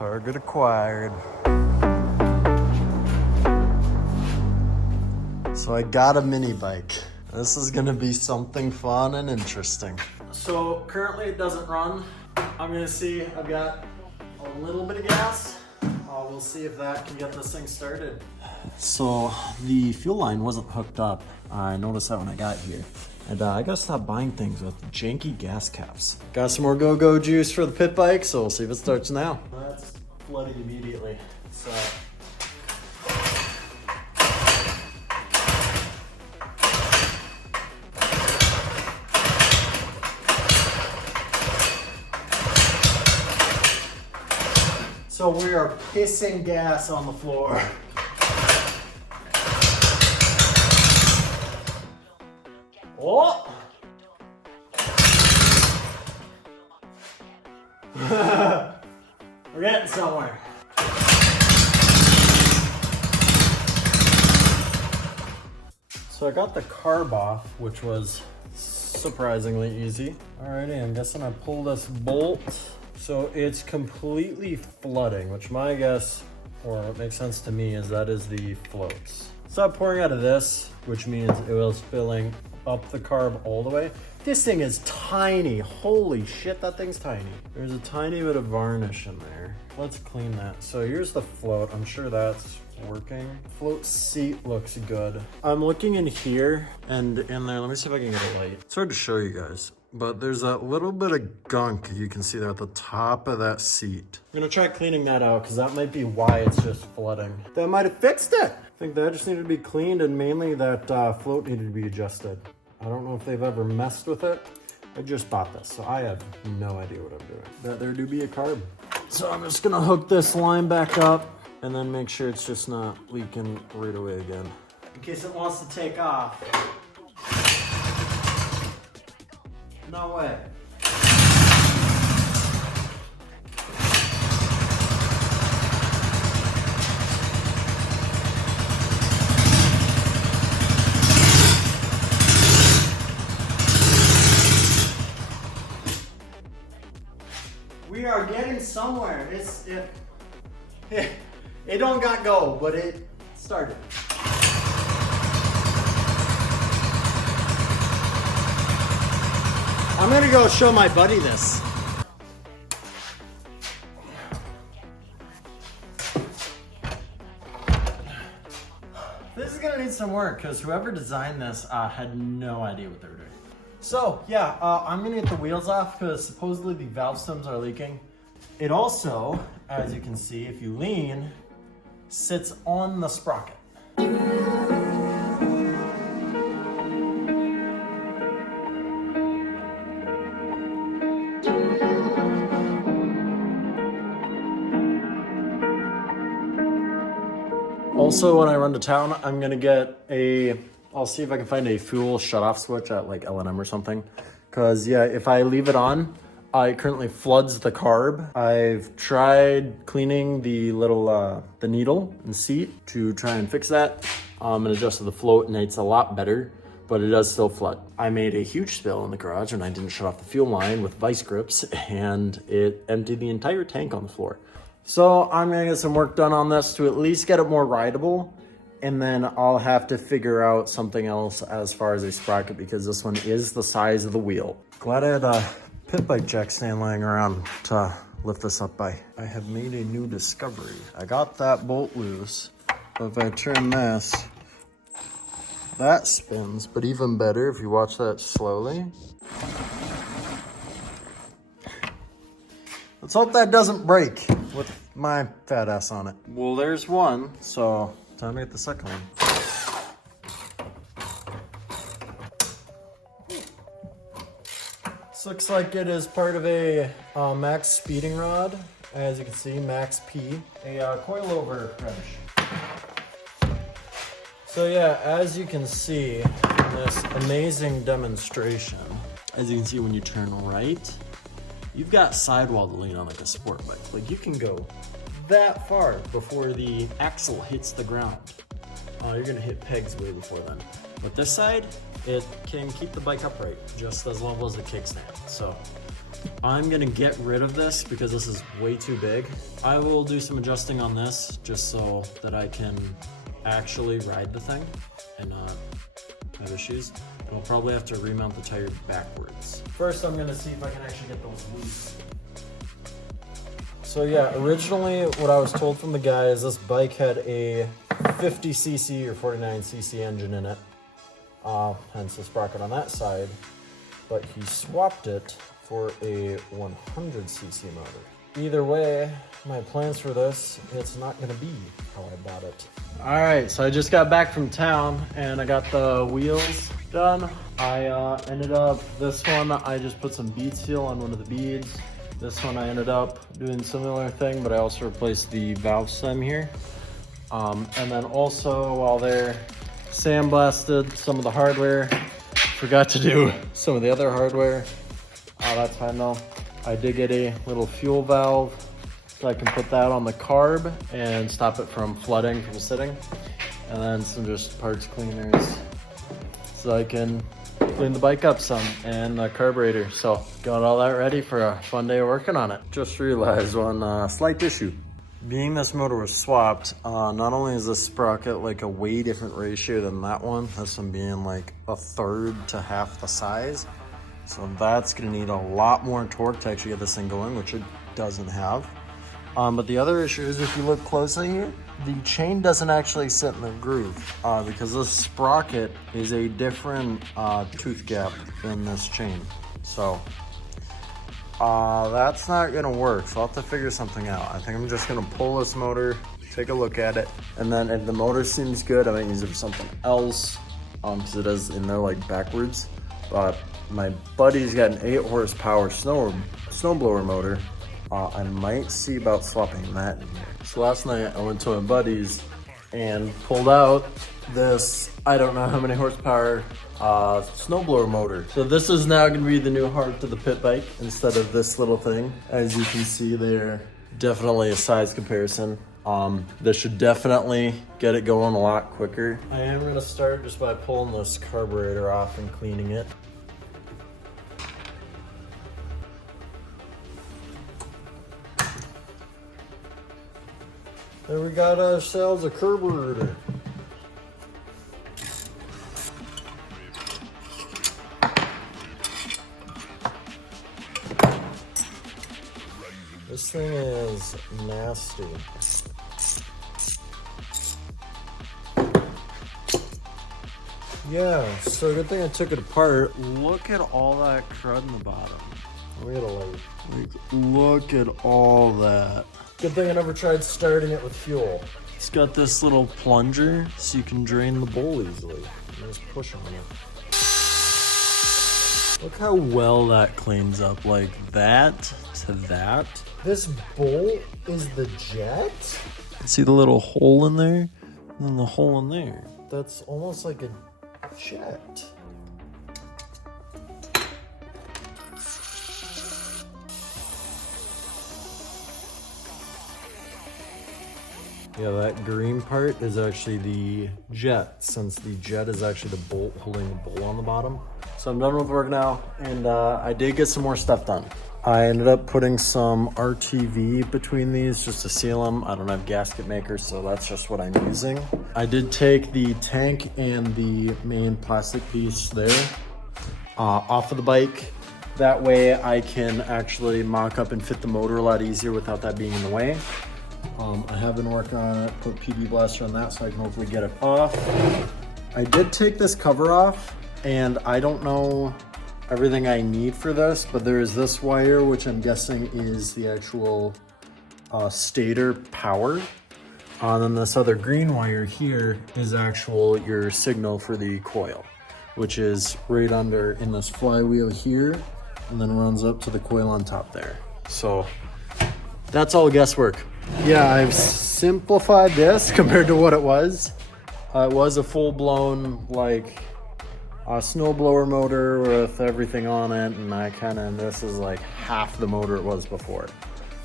Target acquired. So I got a mini bike. This is gonna be something fun and interesting. So currently it doesn't run. I'm gonna see, I've got a little bit of gas. We'll see if that can get this thing started. So the fuel line wasn't hooked up. I noticed that when I got here. And I gotta stop buying things with janky gas caps. Got some more go-go juice for the pit bike, so we'll see if it starts now. That's flooding immediately, so. So we are pissing gas on the floor. Oh! We're getting somewhere. So I got the carb off, which was surprisingly easy. Alrighty, I'm guessing I pull this bolt. So it's completely flooding, which my guess, or what makes sense to me, is that is the floats. Stop pouring out of this, which means it was filling up the carb all the way. This thing is tiny. Holy shit, that thing's tiny. There's a tiny bit of varnish in there. Let's clean that. So here's the float. I'm sure that's working. Float seat looks good. I'm looking in here and in there. Let me see if I can get a light. It's hard to show you guys, but there's that little bit of gunk you can see there at the top of that seat. I'm gonna try cleaning that out because that might be why it's just flooding. That might have fixed it. I think that just needed to be cleaned and mainly that float needed to be adjusted. I don't know if they've ever messed with it. I just bought this, so I have no idea what I'm doing. That there do be a carb. So I'm just gonna hook this line back up and then make sure it's just not leaking right away again. In case it wants to take off. No way. We are getting somewhere. It don't got go, but it started. I'm gonna go show my buddy this. This is gonna need some work because whoever designed this had no idea what they were doing. So yeah, I'm gonna get the wheels off because supposedly the valve stems are leaking. It also, as you can see, if you lean, sits on the sprocket. Also, when I run to town, I'm gonna get I'll see if I can find a fuel shut-off switch at like L&M or something. Cause yeah, if I leave it on, it currently floods the carb. I've tried cleaning the little, the needle and seat to try and fix that and adjusted the float and it's a lot better, but it does still flood. I made a huge spill in the garage and I didn't shut off the fuel line with vice grips and it emptied the entire tank on the floor. So I'm gonna get some work done on this to at least get it more rideable. And then I'll have to figure out something else as far as a sprocket because this one is the size of the wheel. Glad I had a pit bike jack stand laying around to lift this up by. I have made a new discovery. I got that bolt loose, but if I turn this, that spins, but even better if you watch that slowly. Let's hope that doesn't break with my fat ass on it. Well, there's one, so time to get the second one. This looks like it is part of a Max speeding rod. As you can see, Max P, a coilover wrench. So yeah, as you can see in this amazing demonstration, as you can see when you turn right, you've got sidewall to lean on like a sport bike. Like you can go that far before the axle hits the ground. You're gonna hit pegs way before then. But this side, it can keep the bike upright just as level as the kickstand. So I'm gonna get rid of this because this is way too big. I will do some adjusting on this just so that I can actually ride the thing and not have issues. And I'll probably have to remount the tire backwards. First, I'm gonna see if I can actually get those loose. So yeah, originally what I was told from the guy is this bike had a 50cc or 49cc engine in it, hence the sprocket on that side, but he swapped it for a 100cc motor. Either way, my plans for this, it's not gonna be how I bought it. All right, so I just got back from town and I got the wheels done. I ended up, this one, I just put some bead seal on one of the beads. This one I ended up doing a similar thing, but I also replaced the valve stem here. And then also while they're sandblasted some of the hardware, forgot to do some of the other hardware. That's fine though. I did get a little fuel valve so I can put that on the carb and stop it from flooding from sitting. And then some just parts cleaners so I can clean the bike up some, and the carburetor. So got all that ready for a fun day of working on it. Just realized one slight issue. Being this motor was swapped, not only is this sprocket like a way different ratio than that one, this one being like a third to half the size. So that's gonna need a lot more torque to actually get this thing going, which it doesn't have. But the other issue is if you look closely here, the chain doesn't actually sit in the groove because this sprocket is a different tooth gap than this chain. So that's not gonna work. So I'll have to figure something out. I think I'm just gonna pull this motor, take a look at it, and then if the motor seems good, I might use it for something else because it is in there like backwards. But my buddy's got an 8 horsepower snowblower motor. I might see about swapping that in here. So last night I went to my buddy's and pulled out this, I don't know how many horsepower snowblower motor. So this is now gonna be the new heart of the pit bike instead of this little thing. As you can see there, definitely a size comparison. This should definitely get it going a lot quicker. I am gonna start just by pulling this carburetor off and cleaning it. There we got ourselves a carburetor. This thing is nasty. Yeah, so good thing I took it apart. Look at all that crud in the bottom. We gotta like look at all that. Good thing I never tried starting it with fuel. It's got this little plunger so you can drain the bowl easily. You just push on it. Look how well that cleans up, like that to that. This bolt is the jet? See the little hole in there? And then the hole in there. That's almost like a jet. Yeah, that green part is actually the jet, since the jet is actually the bolt holding the bowl on the bottom. So I'm done with work now, and I did get some more stuff done. I ended up putting some RTV between these just to seal them. I don't have gasket makers, so that's just what I'm using. I did take the tank and the main plastic piece there off of the bike. That way I can actually mock up and fit the motor a lot easier without that being in the way. I have been working on it, put PD blaster on that so I can hopefully get it off. I did take this cover off, and I don't know everything I need for this, but there is this wire, which I'm guessing is the actual stator power. And then this other green wire here is actual your signal for the coil, which is right under in this flywheel here, and then runs up to the coil on top there. So that's all guesswork. Yeah, I've simplified this compared to what it was. It was a full-blown like snowblower motor with everything on it, and this is like half the motor it was before.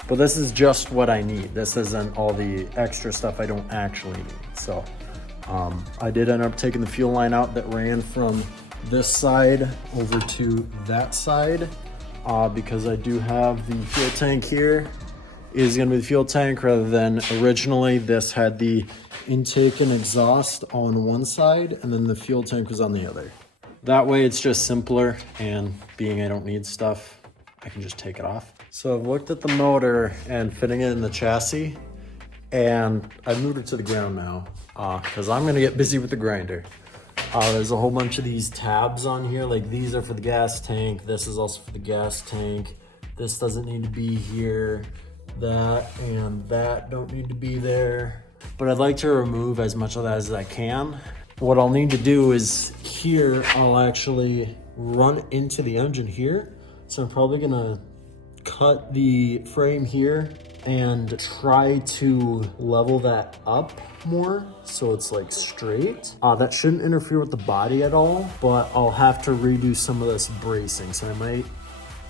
But this is just what I need. This isn't all the extra stuff I don't actually need. So I did end up taking the fuel line out that ran from this side over to that side. because I do have the fuel tank here. Is going to be the fuel tank rather than originally this had the intake and exhaust on one side and then the fuel tank was on the other. That way it's just simpler, and being I don't need stuff, I can just take it off. So I've looked at the motor and fitting it in the chassis, and I've moved it to the ground now because I'm going to get busy with the grinder. There's a whole bunch of these tabs on here, like these are for the gas tank, this is also for the gas tank, this doesn't need to be here. That and that don't need to be there, but I'd like to remove as much of that as I can. What I'll need to do is here I'll actually run into the engine here, so I'm probably gonna cut the frame here and try to level that up more so it's like straight. That shouldn't interfere with the body at all, but I'll have to redo some of this bracing, so I might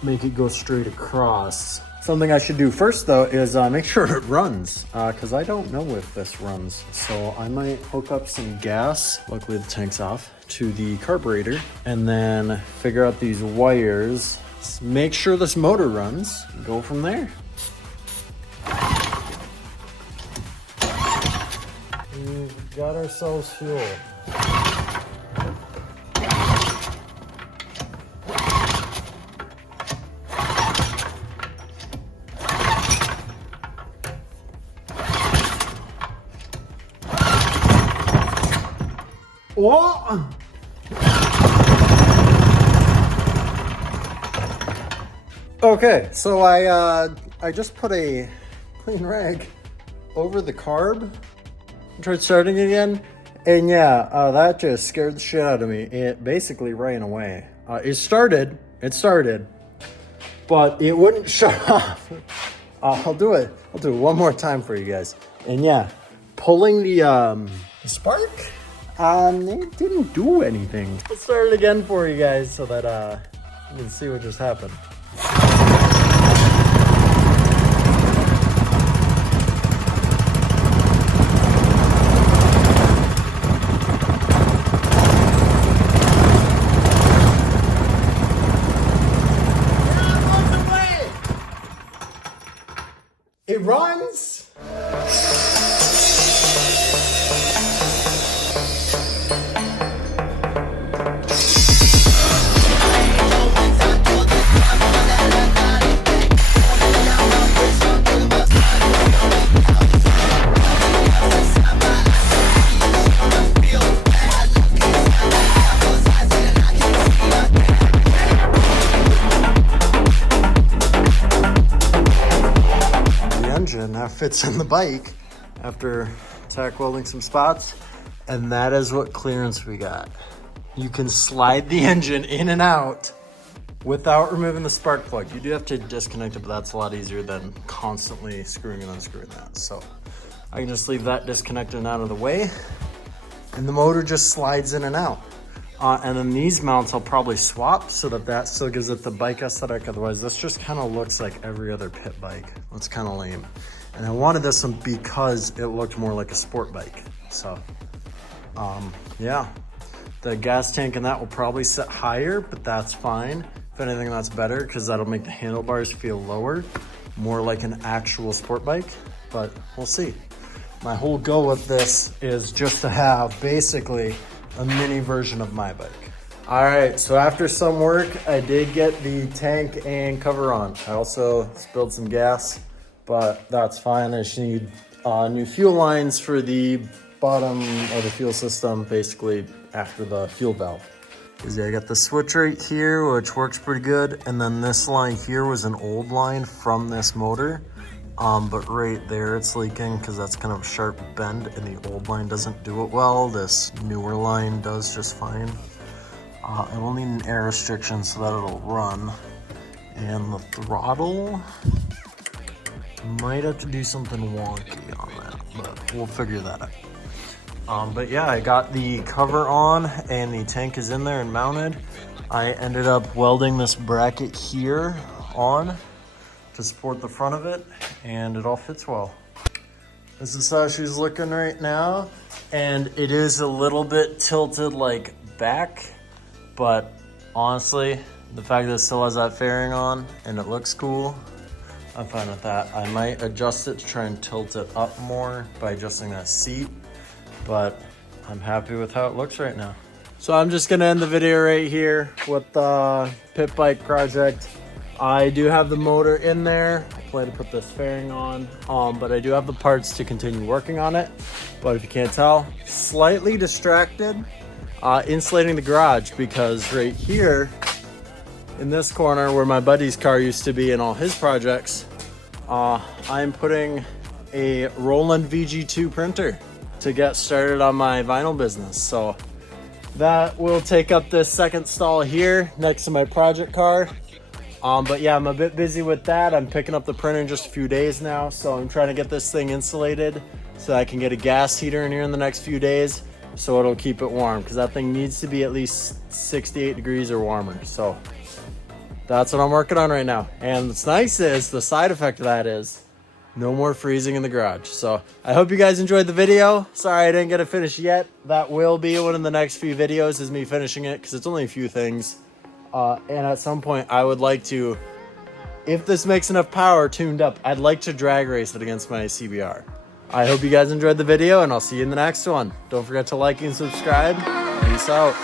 make it go straight across. Something I should do first though is make sure it runs, because I don't know if this runs. So I might hook up some gas, luckily the tank's off, to the carburetor, and then figure out these wires, make sure this motor runs, and go from there. We've got ourselves fuel. What? Okay, so I just put a clean rag over the carb, tried starting it again, and yeah, that just scared the shit out of me. It basically ran away. It started, but it wouldn't shut off. I'll do it one more time for you guys. And yeah, pulling the spark, it didn't do anything. I'll start it again for you guys so that you can see what just happened. It runs. Now fits in the bike after tack welding some spots, and that is what clearance we got. You can slide the engine in and out without removing the spark plug. You do have to disconnect it, but that's a lot easier than constantly screwing and unscrewing that. So I can just leave that disconnected and out of the way, and the motor just slides in and out. And then these mounts I'll probably swap so that still gives it the bike aesthetic. Otherwise this just kind of looks like every other pit bike. That's kind of lame. And I wanted this one because it looked more like a sport bike. So yeah, the gas tank and that will probably sit higher, but that's fine. If anything, that's better because that'll make the handlebars feel lower, more like an actual sport bike, but we'll see. My whole goal with this is just to have basically a mini version of my bike. All right, so after some work, I did get the tank and cover on. I also spilled some gas, but that's fine. I just need new fuel lines for the bottom of the fuel system, basically after the fuel valve. Because yeah, I got the switch right here, which works pretty good. And then this line here was an old line from this motor. But right there it's leaking because that's kind of a sharp bend and the old line doesn't do it well. This newer line does just fine. I will need an air restriction so that it'll run. And the throttle, might have to do something wonky on that, but we'll figure that out. But yeah, I got the cover on and the tank is in there and mounted. I ended up welding this bracket here on to support the front of it, and it all fits well. This is how she's looking right now, and it is a little bit tilted like back, but honestly, the fact that it still has that fairing on and it looks cool, I'm fine with that. I might adjust it to try and tilt it up more by adjusting that seat, but I'm happy with how it looks right now. So I'm just gonna end the video right here with the pit bike project. I do have the motor in there. I plan to put this fairing on, but I do have the parts to continue working on it. But if you can't tell, slightly distracted insulating the garage, because right here in this corner where my buddy's car used to be in all his projects, I'm putting a Roland VG2 printer to get started on my vinyl business. So that will take up this second stall here next to my project car. But yeah, I'm a bit busy with that. I'm picking up the printer in just a few days now, so I'm trying to get this thing insulated so I can get a gas heater in here in the next few days so it'll keep it warm, because that thing needs to be at least 68 degrees or warmer. So that's what I'm working on right now. And what's nice is the side effect of that is no more freezing in the garage. So I hope you guys enjoyed the video. Sorry I didn't get it finished yet. That will be one of the next few videos, is me finishing it, because it's only a few things. And at some point I would like to, if this makes enough power tuned up, I'd like to drag race it against my CBR. I hope you guys enjoyed the video, and I'll see you in the next one. Don't forget to like and subscribe. Peace out.